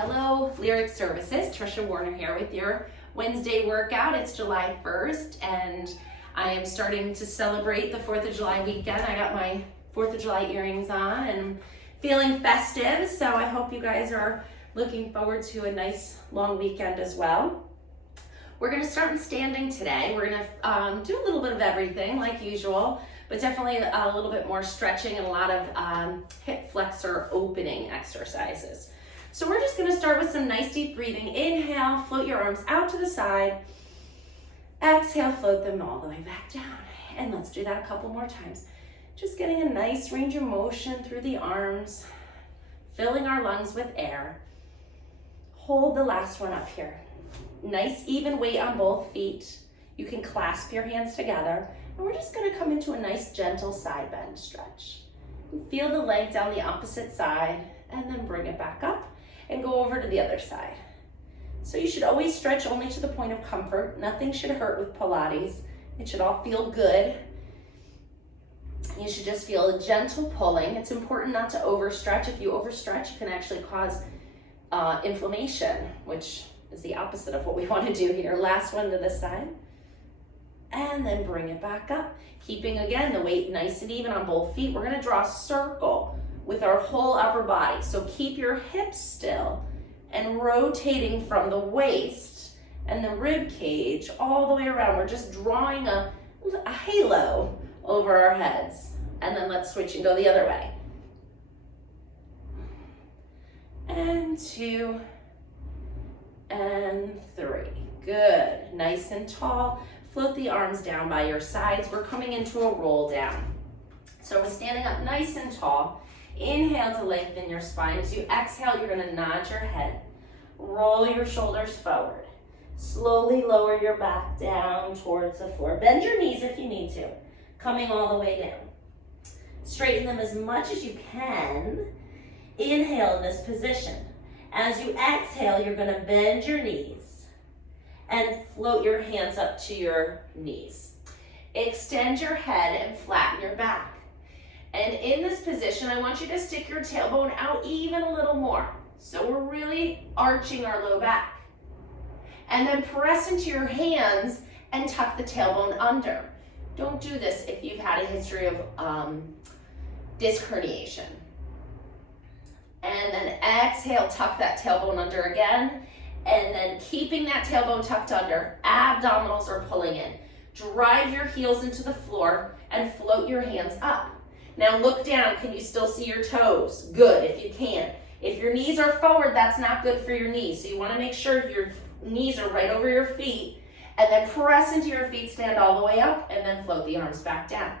Hello, Lyric Services. Trisha Warner here with your Wednesday workout. It's July 1st and I am starting to celebrate the 4th of July weekend. I got my 4th of July earrings on and feeling festive, so I hope you guys are looking forward to a nice long weekend as well. We're going to start in standing today. We're going to do a little bit of everything like usual, but definitely a little bit more stretching and a lot of hip flexor opening exercises. So we're just going to start with some nice deep breathing. Inhale, float your arms out to the side. Exhale, float them all the way back down. And let's do that a couple more times. Just getting a nice range of motion through the arms, filling our lungs with air. Hold the last one up here. Nice even weight on both feet. You can clasp your hands together. And we're just going to come into a nice gentle side bend stretch. Feel the leg down the opposite side and then bring it back up and go over to the other side. So you should always stretch only to the point of comfort. Nothing should hurt with Pilates. It should all feel good. You should just feel a gentle pulling. It's important not to overstretch. If you overstretch, you can actually cause inflammation, which is the opposite of what we want to do here. Last one to this side. And then bring it back up. Keeping, again, the weight nice and even on both feet. We're going to draw a circle with our whole upper body. So keep your hips still and rotating from the waist and the rib cage all the way around. We're just drawing a halo over our heads. And then let's switch and go the other way. And 2 and 3. Good. Nice and tall. Float the arms down by your sides. We're coming into a roll down. So we're standing up nice and tall. Inhale to lengthen your spine. As you exhale, you're going to nod your head. Roll your shoulders forward. Slowly lower your back down towards the floor. Bend your knees if you need to. Coming all the way down. Straighten them as much as you can. Inhale in this position. As you exhale, you're going to bend your knees and float your hands up to your knees. Extend your head and flatten your back. And in this position, I want you to stick your tailbone out even a little more. So we're really arching our low back. And then press into your hands and tuck the tailbone under. Don't do this if you've had a history of disc herniation. And then exhale, tuck that tailbone under again. And then keeping that tailbone tucked under, abdominals are pulling in. Drive your heels into the floor and float your hands up. Now look down. Can you still see your toes? Good, if you can. If your knees are forward, that's not good for your knees. So you want to make sure your knees are right over your feet. And then press into your feet, stand all the way up, and then float the arms back down.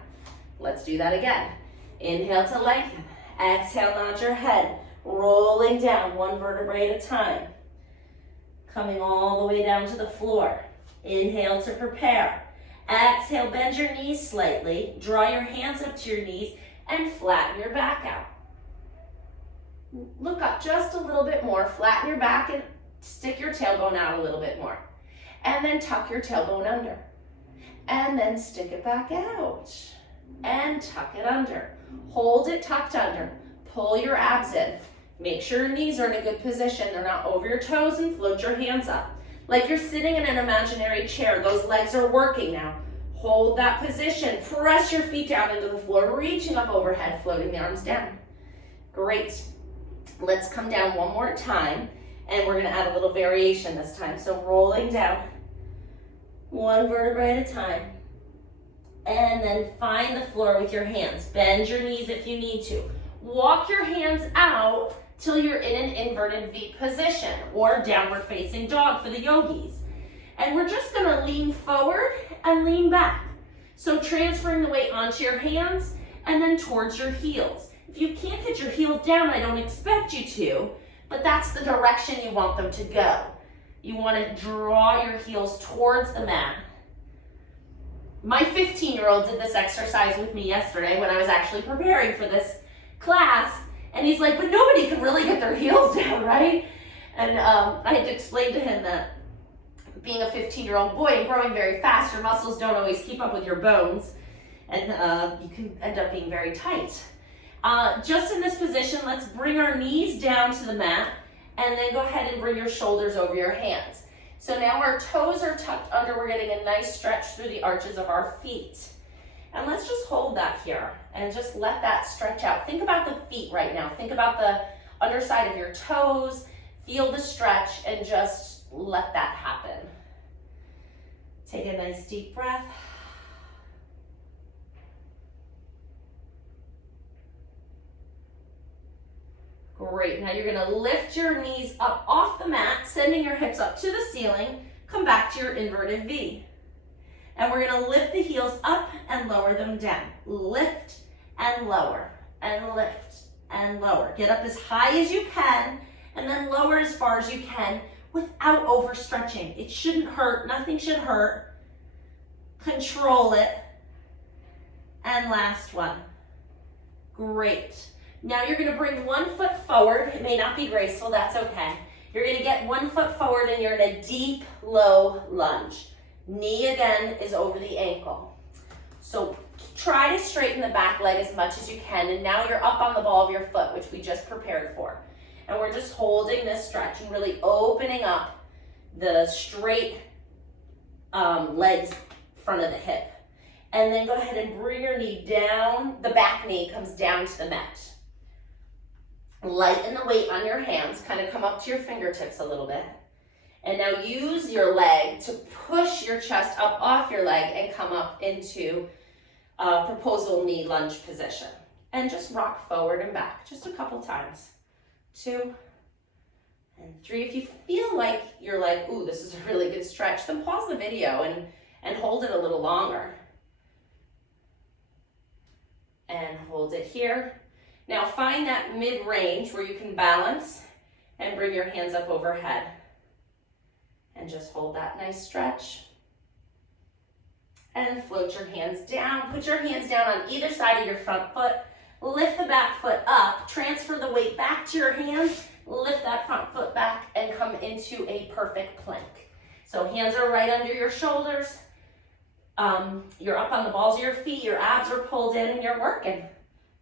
Let's do that again. Inhale to lengthen. Exhale, nod your head. Rolling down one vertebrae at a time. Coming all the way down to the floor. Inhale to prepare. Exhale, bend your knees slightly. Draw your hands up to your knees and flatten your back out. Look up just a little bit more. Flatten your back and stick your tailbone out a little bit more. And then tuck your tailbone under. And then stick it back out. And tuck it under. Hold it tucked under. Pull your abs in. Make sure your knees are in a good position. They're not over your toes, and float your hands up. Like you're sitting in an imaginary chair. Those legs are working now. Hold that position. Press your feet down into the floor, reaching up overhead, floating the arms down. Great. Let's come down one more time, and we're going to add a little variation this time. So rolling down, one vertebrae at a time, and then find the floor with your hands. Bend your knees if you need to. Walk your hands out till you're in an inverted V position or downward facing dog for the yogis. And we're just going to lean forward and lean back. So transferring the weight onto your hands and then towards your heels. If you can't get your heels down, I don't expect you to, but that's the direction you want them to go. You want to draw your heels towards the mat. My 15-year-old did this exercise with me yesterday when I was actually preparing for this class, and he's like, but nobody can really get their heels down, right? And I had to explain to him that being a 15-year-old boy and growing very fast, your muscles don't always keep up with your bones, and you can end up being very tight. Just in this position, let's bring our knees down to the mat And then go ahead and bring your shoulders over your hands. So now our toes are tucked under. We're getting a nice stretch through the arches of our feet. And let's just hold that here and just let that stretch out. Think about the feet right now. Think about the underside of your toes. Feel the stretch and just let that happen. Take a nice deep breath. Great, now you're gonna lift your knees up off the mat, sending your hips up to the ceiling. Come back to your inverted V. And we're gonna lift the heels up and lower them down. Lift and lower, and lift and lower. Get up as high as you can, and then lower as far as you can without overstretching. It shouldn't hurt, nothing should hurt. Control it. And last one. Great. Now you're gonna bring one foot forward. It may not be graceful, that's okay. You're gonna get one foot forward and you're in a deep, low lunge. Knee again is over the ankle. So try to straighten the back leg as much as you can, and now you're up on the ball of your foot, which we just prepared for. And we're just holding this stretch and really opening up the straight legs front of the hip. And then go ahead and bring your knee down. The back knee comes down to the mat. Lighten the weight on your hands, kind of come up to your fingertips a little bit. And now use your leg to push your chest up off your leg and come up into a proposal knee lunge position. And just rock forward and back just a couple times. 2 and 3. If you feel like you're like, ooh, this is a really good stretch, then pause the video and hold it a little longer. And hold it here. Now find that mid-range where you can balance and bring your hands up overhead. And just hold that nice stretch. And float your hands down. Put your hands down on either side of your front foot. Lift the back foot up. Transfer the weight back to your hands. Lift that front foot back and come into a perfect plank. So hands are right under your shoulders. You're up on the balls of your feet. Your abs are pulled in and you're working.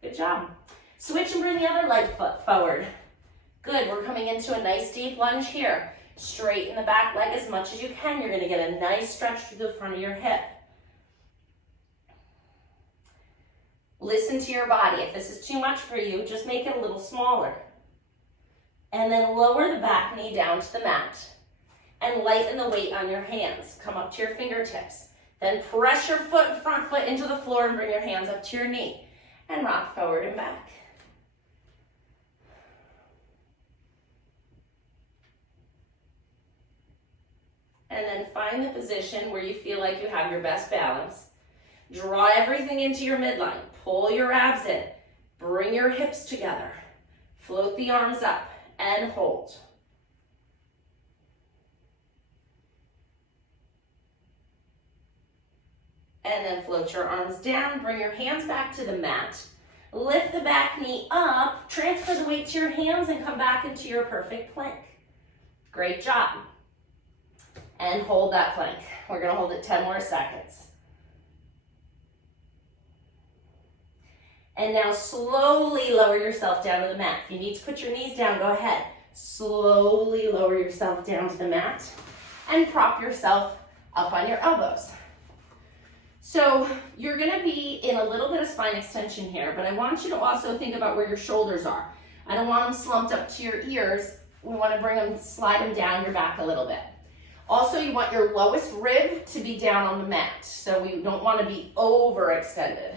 Good job. Switch and bring the other leg foot forward. Good, we're coming into a nice deep lunge here. Straighten the back leg as much as you can. You're gonna get a nice stretch through the front of your hip. Listen to your body. If this is too much for you, just make it a little smaller. And then lower the back knee down to the mat and lighten the weight on your hands. Come up to your fingertips. Then press your front foot into the floor and bring your hands up to your knee and rock forward and back. And then find the position where you feel like you have your best balance. Draw everything into your midline. Pull your abs in. Bring your hips together. Float the arms up and hold. And then float your arms down. Bring your hands back to the mat. Lift the back knee up. Transfer the weight to your hands and come back into your perfect plank. Great job. And hold that plank. We're gonna hold it 10 more seconds. And now slowly lower yourself down to the mat. If you need to put your knees down, go ahead. Slowly lower yourself down to the mat and prop yourself up on your elbows. So you're gonna be in a little bit of spine extension here, but I want you to also think about where your shoulders are. I don't want them slumped up to your ears. We wanna bring them, slide them down your back a little bit. Also, you want your lowest rib to be down on the mat. So we don't want to be overextended.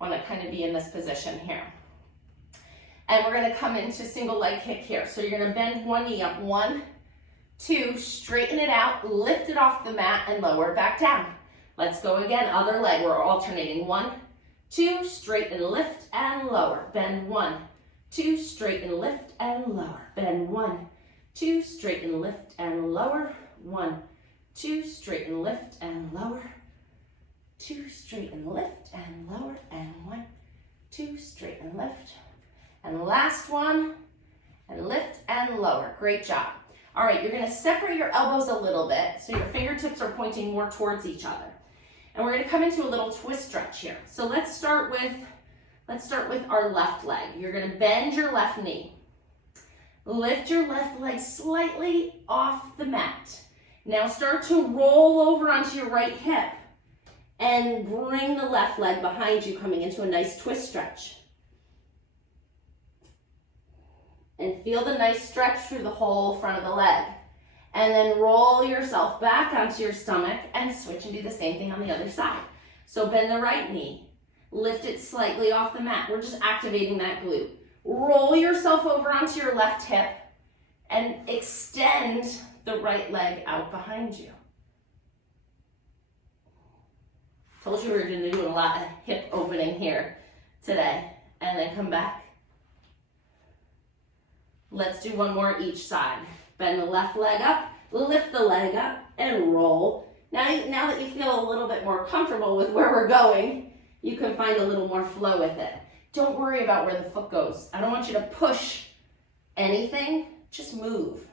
Want to kind of be in this position here. And we're going to come into single leg kick here. So you're going to bend one knee up. 1, 2, straighten it out, lift it off the mat and lower it back down. Let's go again, other leg. We're alternating. 1, 2, straighten, lift and lower. Bend 1, 2, straighten, lift and lower. Bend 1, 2, straighten, lift and lower. 1, 2, straighten, lift and lower. 2, straighten, lift and lower. And 1, 2, straighten, lift. And last one, and lift and lower. Great job. All right, you're gonna separate your elbows a little bit so your fingertips are pointing more towards each other. And we're gonna come into a little twist stretch here. So let's start with our left leg. You're gonna bend your left knee. Lift your left leg slightly off the mat. Now start to roll over onto your right hip and bring the left leg behind you, coming into a nice twist stretch. And feel the nice stretch through the whole front of the leg. And then roll yourself back onto your stomach and switch and do the same thing on the other side. So bend the right knee, lift it slightly off the mat. We're just activating that glute. Roll yourself over onto your left hip and extend the right leg out behind you. Told you we were going to do a lot of hip opening here today. And then come back. Let's do one more each side. Bend the left leg up, lift the leg up, and roll. Now that you feel a little bit more comfortable with where we're going, you can find a little more flow with it. Don't worry about where the foot goes. I don't want you to push anything, just move.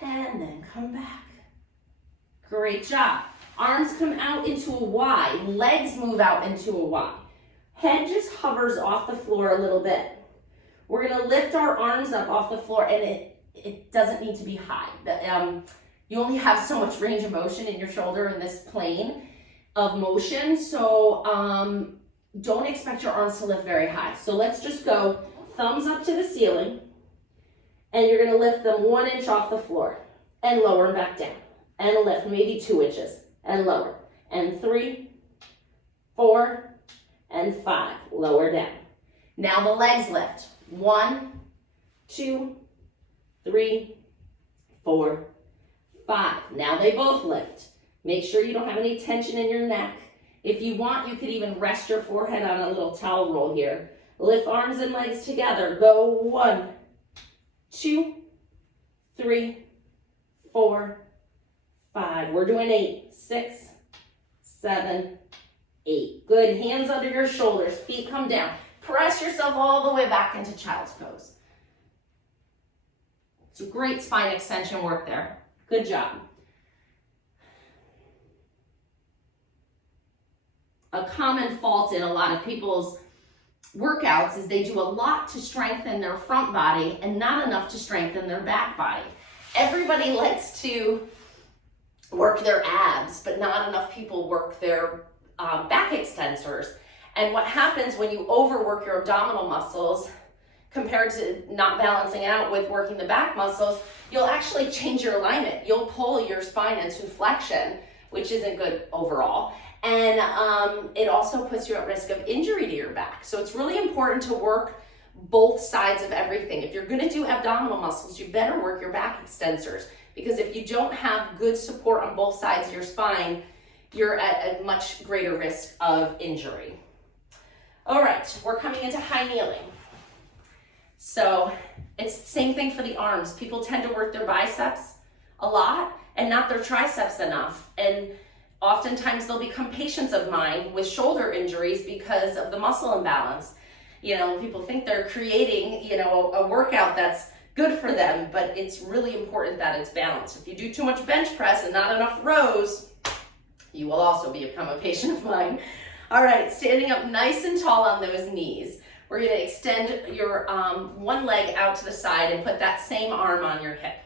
And then come back. Great job. Arms come out into a Y, legs move out into a Y. Head just hovers off the floor a little bit. We're gonna lift our arms up off the floor, and it doesn't need to be high. You only have so much range of motion in your shoulder in this plane of motion, so don't expect your arms to lift very high. So let's just go thumbs up to the ceiling, and you're gonna lift them 1 inch off the floor, and lower them back down, and lift maybe 2 inches, and lower, and 3, 4, and 5, lower down. Now the legs lift. 1, 2, 3, 4, 5. Now they both lift. Make sure you don't have any tension in your neck. If you want, you could even rest your forehead on a little towel roll here. Lift arms and legs together. Go 1, 2, 3, 4, 5. We're doing 8, 6, 7, 8. Good. Hands under your shoulders. Feet come down. Press yourself all the way back into child's pose. It's a great spine extension work there. Good job. A common fault in a lot of people's workouts is they do a lot to strengthen their front body and not enough to strengthen their back body. Everybody likes to work their abs, but not enough people work their back extensors. And what happens when you overwork your abdominal muscles compared to not balancing out with working the back muscles, you'll actually change your alignment. You'll pull your spine into flexion, which isn't good overall. And it also puts you at risk of injury to your back. So it's really important to work both sides of everything. If you're gonna do abdominal muscles, you better work your back extensors, because if you don't have good support on both sides of your spine, you're at a much greater risk of injury. All right, we're coming into high kneeling. So it's the same thing for the arms. People tend to work their biceps a lot and not their triceps enough. And oftentimes they'll become patients of mine with shoulder injuries because of the muscle imbalance. You know, people think they're creating, a workout that's good for them, but it's really important that it's balanced. If you do too much bench press and not enough rows, you will also become a patient of mine. All right, standing up nice and tall on those knees. We're gonna extend your one leg out to the side and put that same arm on your hip.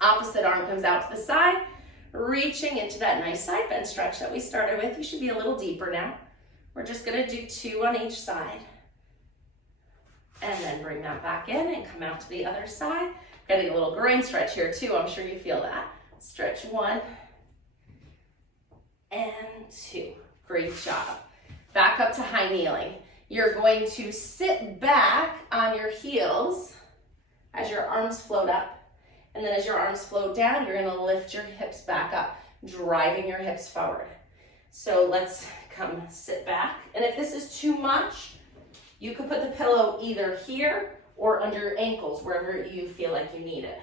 Opposite arm comes out to the side, reaching into that nice side bend stretch that we started with. You should be a little deeper now. We're just gonna do 2 on each side. And then bring that back in and come out to the other side. Getting a little groin stretch here too, I'm sure you feel that. Stretch 1 and 2. Great job. Back up to high kneeling. You're going to sit back on your heels as your arms float up. And then as your arms float down, you're gonna lift your hips back up, driving your hips forward. So let's come sit back. And if this is too much, you could put the pillow either here or under your ankles, wherever you feel like you need it.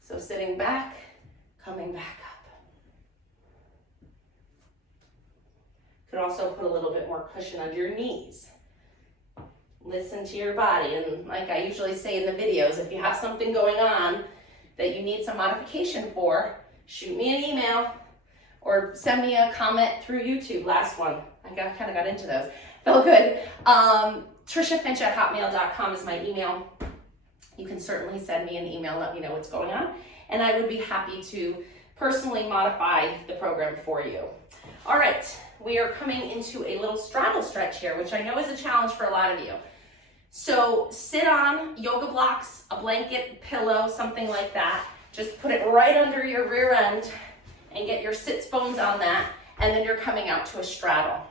So sitting back, coming back up. Could also put a little bit more cushion under your knees. Listen to your body, and like I usually say in the videos, if you have something going on that you need some modification for, shoot me an email or send me a comment through YouTube. Last one, I kind of got into those. Felt good. TrishaFinch@hotmail.com is my email. You can certainly send me an email, let me know what's going on, and I would be happy to personally modify the program for you. All right, we are coming into a little straddle stretch here, which I know is a challenge for a lot of you. So sit on yoga blocks, a blanket, pillow, something like that. Just put it right under your rear end and get your sits bones on that, and then you're coming out to a straddle.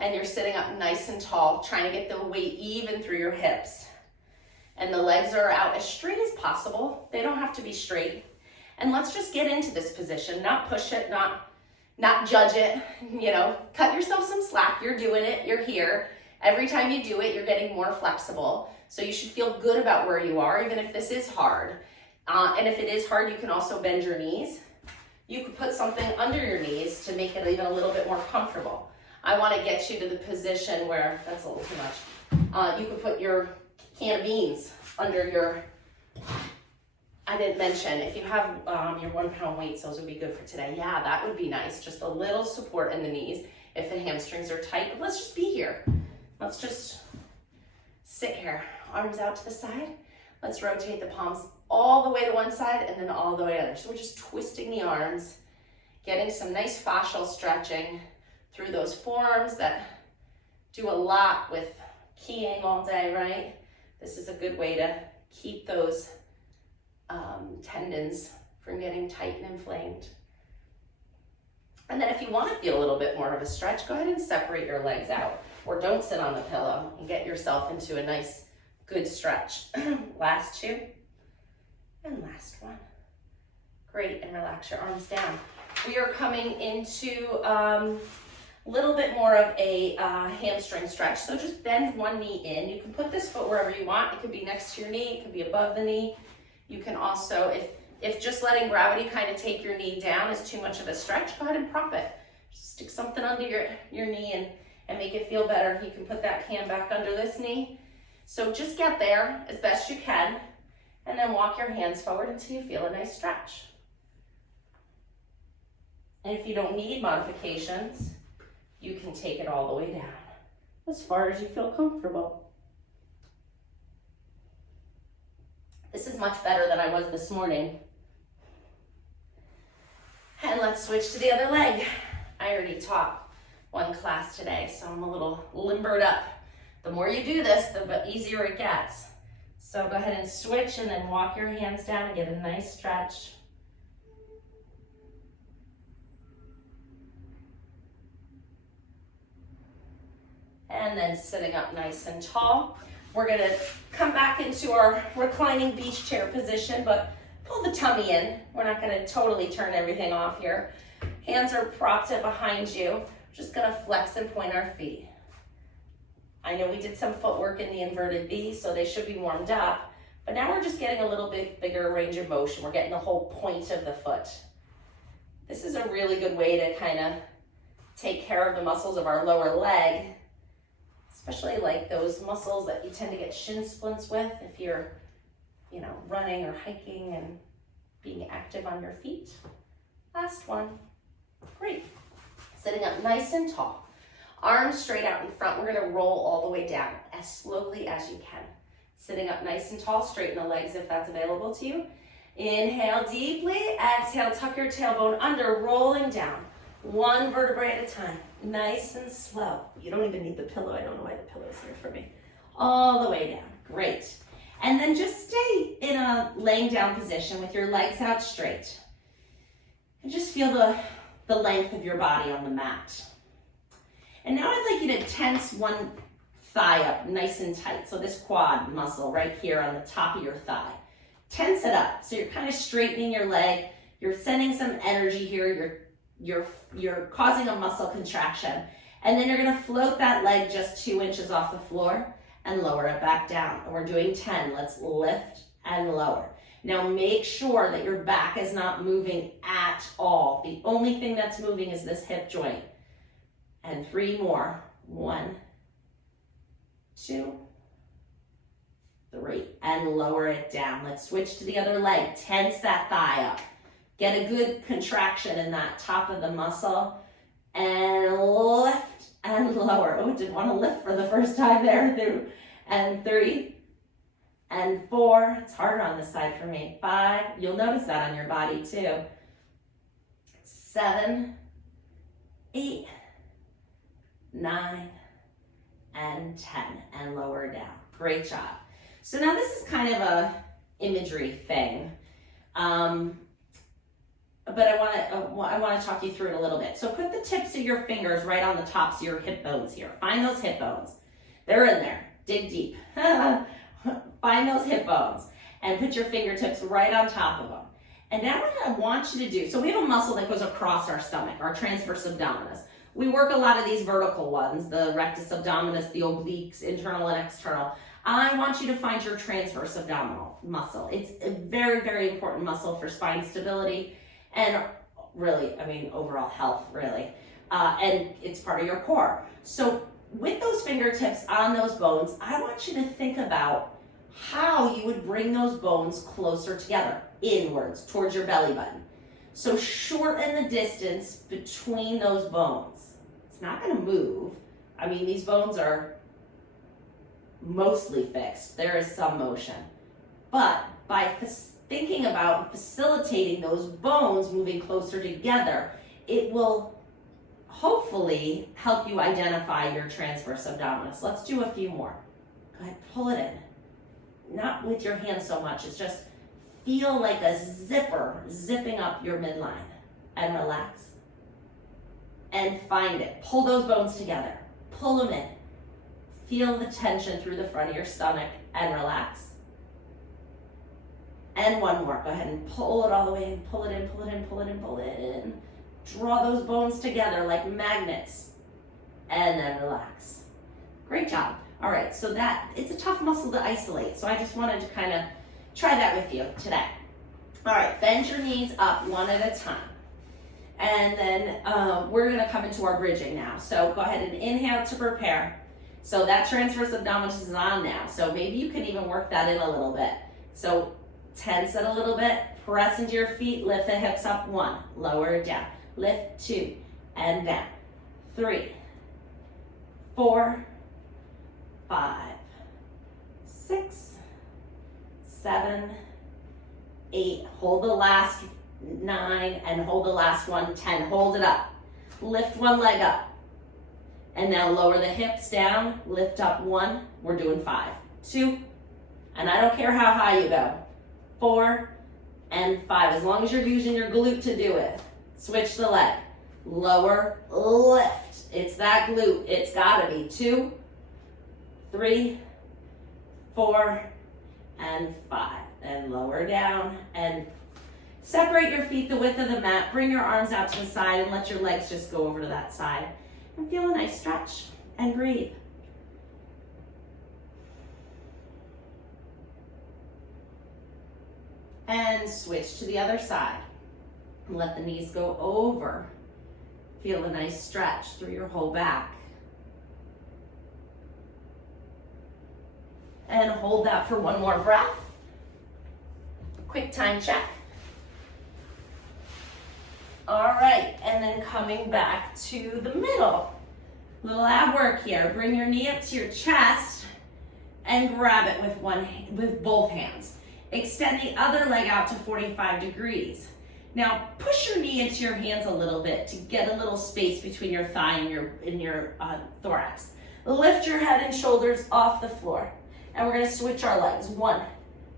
And you're sitting up nice and tall, trying to get the weight even through your hips. And the legs are out as straight as possible. They don't have to be straight. And let's just get into this position, not push it, not judge it, you know, cut yourself some slack. You're doing it, you're here. Every time you do it, you're getting more flexible. So you should feel good about where you are, even if this is hard. And if it is hard, you can also bend your knees. You could put something under your knees to make it even a little bit more comfortable. I want to get you to the position where, that's a little too much. You could put your can of beans under your, I didn't mention, if you have your 1 pound weights, those would be good for today. Yeah, that would be nice. Just a little support in the knees if the hamstrings are tight. But let's just be here. Let's just sit here. Arms out to the side. Let's rotate the palms all the way to one side and then all the way to the other. So we're just twisting the arms, getting some nice fascial stretching through those forearms that do a lot with keying all day, right? This is a good way to keep those tendons from getting tight and inflamed. And then if you want to feel a little bit more of a stretch, go ahead and separate your legs out, or don't sit on the pillow, and get yourself into a nice, good stretch. Last two, and last one. Great, and relax your arms down. We are coming into a little bit more of a hamstring stretch. So just bend one knee in. You can put this foot wherever you want. It could be next to your knee, it could be above the knee. You can also, if just letting gravity kind of take your knee down is too much of a stretch, go ahead and prop it. Just stick something under your knee and make it feel better. You can put that can back under this knee. So just get there as best you can, and then walk your hands forward until you feel a nice stretch. And if you don't need modifications, you can take it all the way down as far as you feel comfortable. This is much better than I was this morning. And let's switch to the other leg. I already taught one class today, so I'm a little limbered up. The more you do this, the easier it gets. So go ahead and switch and then walk your hands down and get a nice stretch. And then sitting up nice and tall. We're gonna come back into our reclining beach chair position, but pull the tummy in. We're not gonna totally turn everything off here. Hands are propped up behind you. We're just gonna flex and point our feet. I know we did some footwork in the inverted V, so they should be warmed up, but now we're just getting a little bit bigger range of motion. We're getting the whole point of the foot. This is a really good way to kind of take care of the muscles of our lower leg, especially like those muscles that you tend to get shin splints with if you're, you know, running or hiking and being active on your feet. Last one. Great. Sitting up nice and tall. Arms straight out in front. We're going to roll all the way down as slowly as you can. Sitting up nice and tall. Straighten the legs if that's available to you. Inhale deeply. Exhale, tuck your tailbone under, rolling down. One vertebrae at a time. Nice and slow. You don't even need the pillow. I don't know why the pillow is here for me. All the way down. Great. And then just stay in a laying down position with your legs out straight. And just feel the length of your body on the mat. And now I'd like you to tense one thigh up nice and tight. So this quad muscle right here on the top of your thigh. Tense it up. So you're kind of straightening your leg. You're sending some energy here. You're causing a muscle contraction. And then you're going to float that leg just 2 inches off the floor and lower it back down. And we're doing 10. Let's lift and lower. Now make sure that your back is not moving at all. The only thing that's moving is this hip joint. And 3 more. 1, 2, 3. And lower it down. Let's switch to the other leg. Tense that thigh up. Get a good contraction in that top of the muscle. And lift and lower. Oh, didn't want to lift for the first time there. And 3 and 4. It's harder on this side for me. 5. You'll notice that on your body too. 7, 8, 9, and 10. And lower down. Great job. So now this is kind of a imagery thing. But I want to talk you through it a little bit. So put the tips of your fingers right on the tops of your hip bones here. Find those hip bones. They're in there. Dig deep. Find those hip bones and put your fingertips right on top of them. And now what I want you to do, so we have a muscle that goes across our stomach, our transverse abdominis. We work a lot of these vertical ones, the rectus abdominis, the obliques, internal and external. I want you to find your transverse abdominal muscle. It's a very, very important muscle for spine stability and really, I mean, overall health, really. And it's part of your core. So with those fingertips on those bones, I want you to think about how you would bring those bones closer together, inwards, towards your belly button. So shorten the distance between those bones. It's not gonna move. I mean, these bones are mostly fixed. There is some motion. But by thinking about facilitating those bones moving closer together, it will hopefully help you identify your transverse abdominis. Let's do a few more. Go ahead, pull it in. Not with your hands so much, it's just feel like a zipper zipping up your midline. And relax. And find it. Pull those bones together. Pull them in. Feel the tension through the front of your stomach and relax. And one more. Go ahead and pull it all the way in. Pull it in, pull it in, pull it in, pull it in. Draw those bones together like magnets. And then relax. Great job. All right, so it's a tough muscle to isolate. So I just wanted to kind of try that with you today. All right, bend your knees up one at a time. And then we're gonna come into our bridging now. So go ahead and inhale to prepare. So that transverse abdominis is on now. So maybe you can even work that in a little bit. So tense it a little bit, press into your feet, lift the hips up 1, lower it down. Lift 2, and down. 3, 4, 5, 6, 7, 8. Hold the last 9 and hold the last one, 10. Hold it up. Lift one leg up. And now lower the hips down, lift up 1. We're doing 5, 2, and I don't care how high you go. 4 and 5, as long as you're using your glute to do it. Switch the leg. Lower, lift. It's that glute. It's gotta be 2, 3, 4, and 5. And lower down and separate your feet the width of the mat. Bring your arms out to the side and let your legs just go over to that side. And feel a nice stretch and breathe. And switch to the other side. Let the knees go over. Feel a nice stretch through your whole back. And hold that for one more breath. Quick time check. All right, and then coming back to the middle. Little ab work here. Bring your knee up to your chest and grab it with both hands. Extend the other leg out to 45 degrees. Now push your knee into your hands a little bit to get a little space between your thigh and your thorax. Lift your head and shoulders off the floor. And we're gonna switch our legs. 1,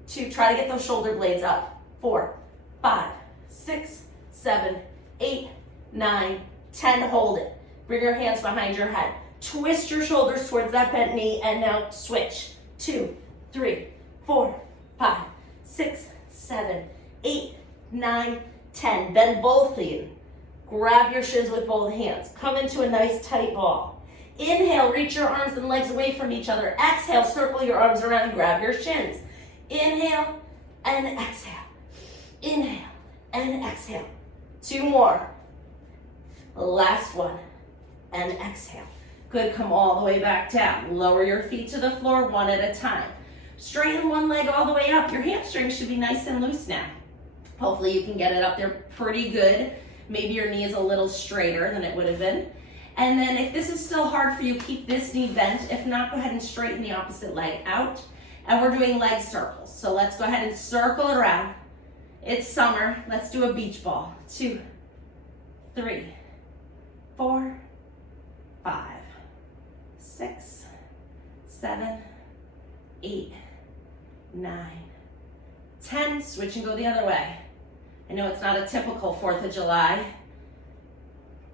2, try to get those shoulder blades up. 4, 5, 6, 7, 8, 9, 10, hold it. Bring your hands behind your head. Twist your shoulders towards that bent knee and now switch. 2, 3, 4, 5, 6, 7, 8, 9, 10. Bend both knees. Grab your shins with both hands. Come into a nice tight ball. Inhale, reach your arms and legs away from each other. Exhale, circle your arms around and grab your shins. Inhale and exhale. Inhale and exhale. 2 more. Last one. And exhale. Good, come all the way back down. Lower your feet to the floor 1 at a time. Straighten one leg all the way up. Your hamstrings should be nice and loose now. Hopefully you can get it up there pretty good. Maybe your knee is a little straighter than it would have been. And then if this is still hard for you, keep this knee bent. If not, go ahead and straighten the opposite leg out. And we're doing leg circles. So let's go ahead and circle it around. It's summer. Let's do a beach ball. 2, 3, 4, 5, 6, 7, 8, 9, 10. Switch and go the other way. I know it's not a typical 4th of July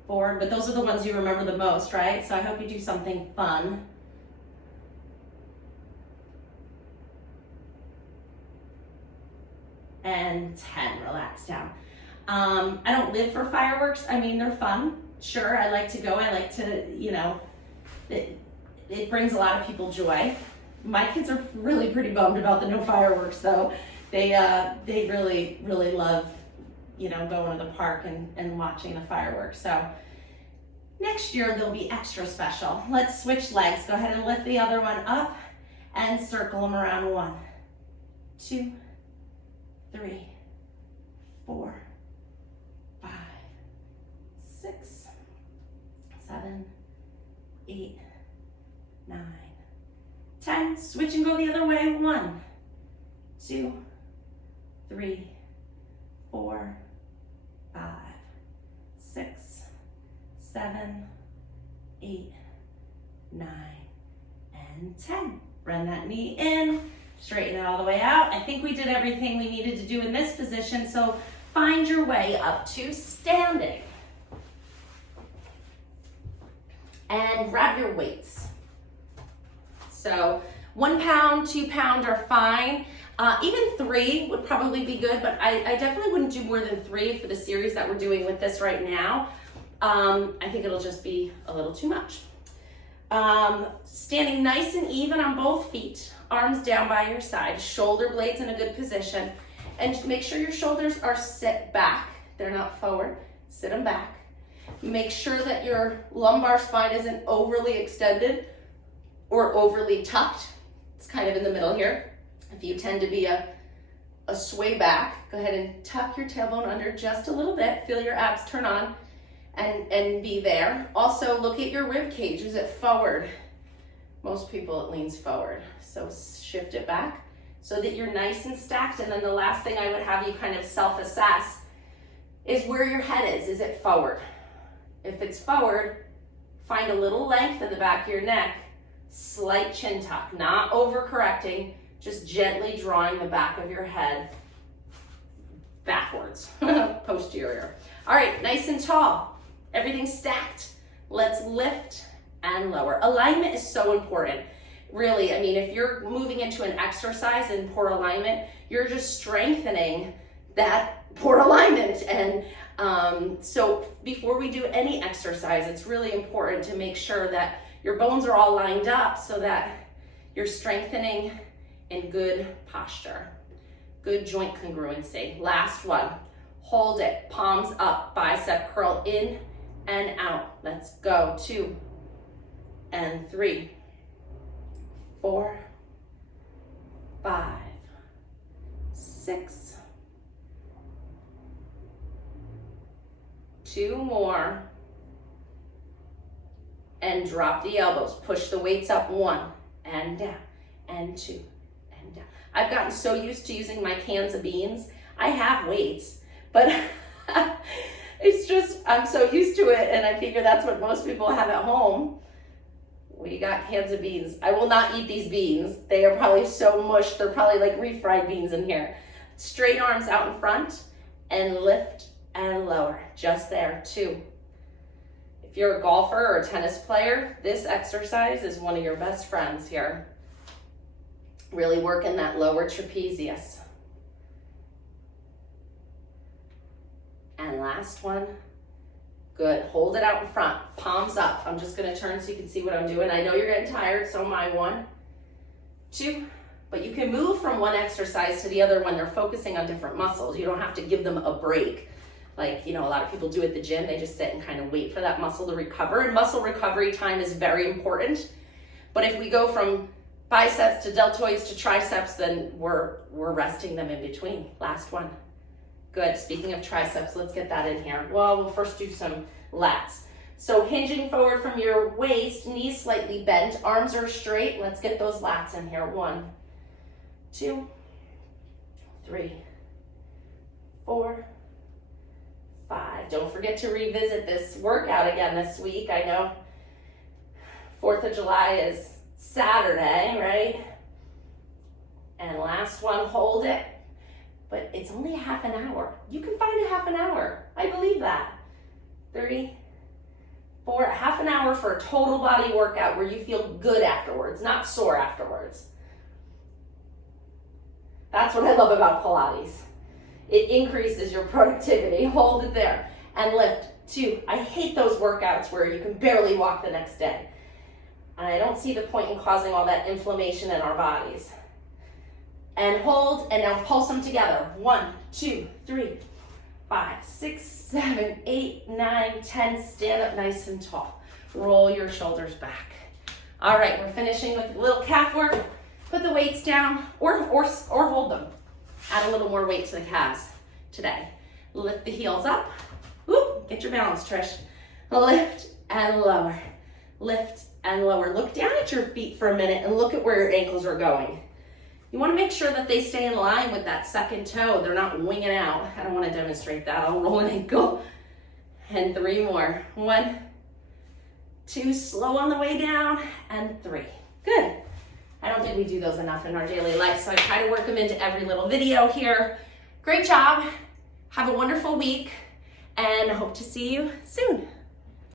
board, but those are the ones you remember the most, right? So I hope you do something fun. And 10, relax down. I don't live for fireworks. I mean, they're fun. Sure, I like to go. I like to, you know, it brings a lot of people joy. My kids are really pretty bummed about the no fireworks, though. They really, really love, you know, going to the park and watching the fireworks. So next year they'll be extra special. Let's switch legs. Go ahead and lift the other one up and circle them around. 1, 2, 3, 4, 5, 6, 7, 8, 9, 10. Switch and go the other way. 1, 2, 3, 4, 5, 6, 7, 8, 9, and 10. Run that knee in, straighten it all the way out. I think we did everything we needed to do in this position, so find your way up to standing. And grab your weights. So 1 pound, 2 pound are fine. Even 3 would probably be good, but I definitely wouldn't do more than 3 for the series that we're doing with this right now. I think it'll just be a little too much. Standing nice and even on both feet, arms down by your side, shoulder blades in a good position, and make sure your shoulders are sit back. They're not forward, sit them back. Make sure that your lumbar spine isn't overly extended or overly tucked. It's kind of in the middle here. If you tend to be a sway back, go ahead and tuck your tailbone under just a little bit. Feel your abs turn on and be there. Also, look at your rib cage. Is it forward? Most people, it leans forward. So shift it back so that you're nice and stacked. And then the last thing I would have you kind of self-assess is where your head is. Is it forward? If it's forward, find a little length in the back of your neck, slight chin tuck, not overcorrecting, just gently drawing the back of your head backwards, posterior. All right, nice and tall. Everything's stacked. Let's lift and lower. Alignment is so important. Really, I mean, if you're moving into an exercise in poor alignment, you're just strengthening that poor alignment. And so before we do any exercise, it's really important to make sure that your bones are all lined up so that you're strengthening in good posture, good joint congruency. Last one, hold it, palms up, bicep curl in and out. Let's go. 2 and 3, 4, 5, 6, 2 more, and drop the elbows. Push the weights up. 1 and down, and 2 and down. I've gotten so used to using my cans of beans. I have weights, but it's just, I'm so used to it, and I figure that's what most people have at home. We got cans of beans. I will not eat these beans. They are probably so mushed. They're probably like refried beans in here. Straight arms out in front and lift and lower. Just there. 2. If you're a golfer or a tennis player, this exercise is one of your best friends here. Really working that lower trapezius. And last one. Good. Hold it out in front. Palms up. I'm just going to turn so you can see what I'm doing. I know you're getting tired, so am I. 1, 2. But you can move from one exercise to the other when they're focusing on different muscles. You don't have to give them a break. Like, you know, a lot of people do at the gym. They just sit and kind of wait for that muscle to recover. And muscle recovery time is very important. But if we go from biceps to deltoids to triceps, then we're resting them in between. Last one. Good. Speaking of triceps, let's get that in here. Well, we'll first do some lats. So hinging forward from your waist, knees slightly bent, arms are straight. Let's get those lats in here. 1, 2, 3, 4, 5. Don't forget to revisit this workout again this week. I know 4th of July is Saturday, right? And last one, hold it. But it's only a half an hour. You can find a half an hour. I believe that. 3, 4, a half an hour for a total body workout where you feel good afterwards, not sore afterwards. That's what I love about Pilates. It increases your productivity. Hold it there and lift. 2, I hate those workouts where you can barely walk the next day. And I don't see the point in causing all that inflammation in our bodies. And hold, and now pulse them together. 1, 2, 3, 5, 6, 7, 8, 9, 10. Stand up nice and tall. Roll your shoulders back. All right, we're finishing with a little calf work. Put the weights down or hold them. Add a little more weight to the calves today. Lift the heels up. Whoop, get your balance, Trish. Lift and lower. Lift and lower. Look down at your feet for a minute and look at where your ankles are going. You want to make sure that they stay in line with that second toe. They're not winging out. I don't want to demonstrate that. I'll roll an ankle. And 3 more. 1, 2, slow on the way down, and 3. Good. I don't think we do those enough in our daily life, so I try to work them into every little video here. Great job. Have a wonderful week, and I hope to see you soon.